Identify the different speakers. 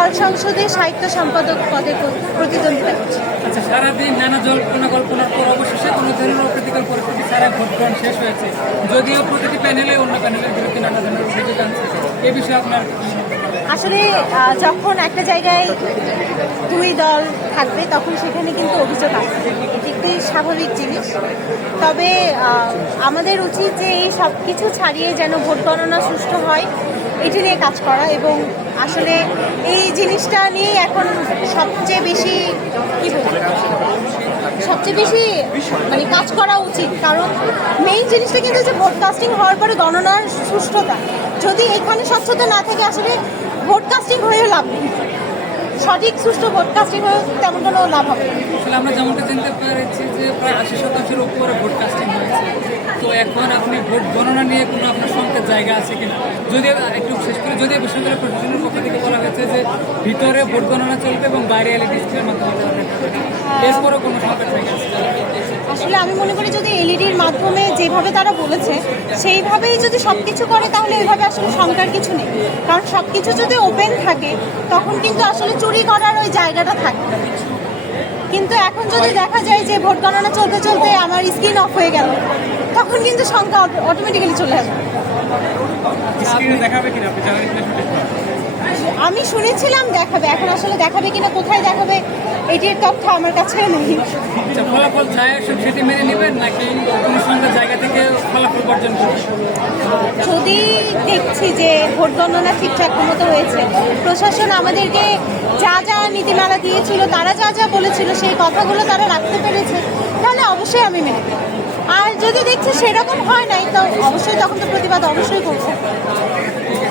Speaker 1: হল সংসদে সাহিত্য সম্পাদক পদে প্রতিদ্বন্দ্বিতা করছি।
Speaker 2: আচ্ছা সারাদিন নানা জল্পনা কল্পনার পর অবশেষে কোনো ধরনের অপ্রীতিকর পরিস্থিতি গ্রহণ শেষ হয়েছে। যদিও প্রতিটি প্যানেলে অন্য প্যানেলের বিরুদ্ধে নানা ধরনের অভিযোগ আনছে এ বিষয়ে আপনার
Speaker 1: আসলে যখন একটা জায়গায় দুই দল থাকবে তখন সেখানে কিন্তু অভিযোগ আসবে এটি একটি স্বাভাবিক জিনিস। তবে আমাদের উচিত যে এই সব কিছু ছাড়িয়ে যেন ভোট গণনা সুষ্ঠু হয় এটি নিয়ে কাজ করা এবং আসলে এই জিনিসটা নিয়ে এখন সবচেয়ে বেশি, কি সবচেয়ে বেশি মানে কাজ করা উচিত। কারণ মেইন জিনিসটা কিন্তু যে ভোট কাস্টিং হওয়ার পরে গণনার সুষ্ঠুতা। যদি এখানে স্বচ্ছতা না থাকে, আসলে ভোট কাস্টিং হয়েও লাভ নেই। সঠিক, সুষ্ঠু ভোট কাস্টিং হয়েও তেমন কোনো লাভ হবে
Speaker 2: আসলে আমরা যেমনটা জানতে পেরেছি যে প্রায় আশি শতাংশের উপরে ভোট কাস্টিং হয়েছে। তো এখন আপনি ভোট গণনা নিয়ে কোনো আপনার জায়গা আছে কিনা। যদিও একটু শেষ করে যদিও বেসরকারি প্রশাসনের পক্ষ থেকে বলা হয়েছে যে ভিতরে ভোট গণনা চলবে এবং বাইরে এলইডি স্ক্রিনের মাধ্যমে এরপরও কোনো সংকেত জায়গা আছে
Speaker 1: আসলে আমি মনে করি যদি এলইডির মাধ্যমে যেভাবে তারা বলেছে, সেইভাবেই যদি সব কিছু করে, তাহলে ওইভাবে আসলে শঙ্কার কিছু নেই। কারণ সব কিছু যদি ওপেন থাকে, তখন কিন্তু আসলে চুরি করার ওই জায়গাটা থাকে কিন্তু এখন যদি দেখা যায় যে ভোট গণনা চলতে চলতে আমার স্ক্রিন অফ হয়ে গেল তখন কিন্তু সংখ্যা অটোমেটিক্যালি চলে আসবে আমি শুনেছিলাম দেখাবে এখন আসলে দেখাবে কিনা কোথায় দেখাবে এটির তথ্য আমার কাছে নেই।
Speaker 2: আচ্ছা ফলাফল সেটি মেনে নেবেন নাকি জায়গা থেকে ফলাফল বর্জন
Speaker 1: যদি দেখছি যে ভোট গণনা ঠিকঠাক মতো হয়েছে প্রশাসন আমাদেরকে যা যা নীতিমালা দিয়েছিল তারা যা যা বলেছিল সেই কথাগুলো তারা রাখতে পেরেছে তাহলে অবশ্যই আমি মেনে নেব। আর যদি দেখছি সেরকম হয় নাই তো অবশ্যই তখন তো প্রতিবাদ অবশ্যই করব।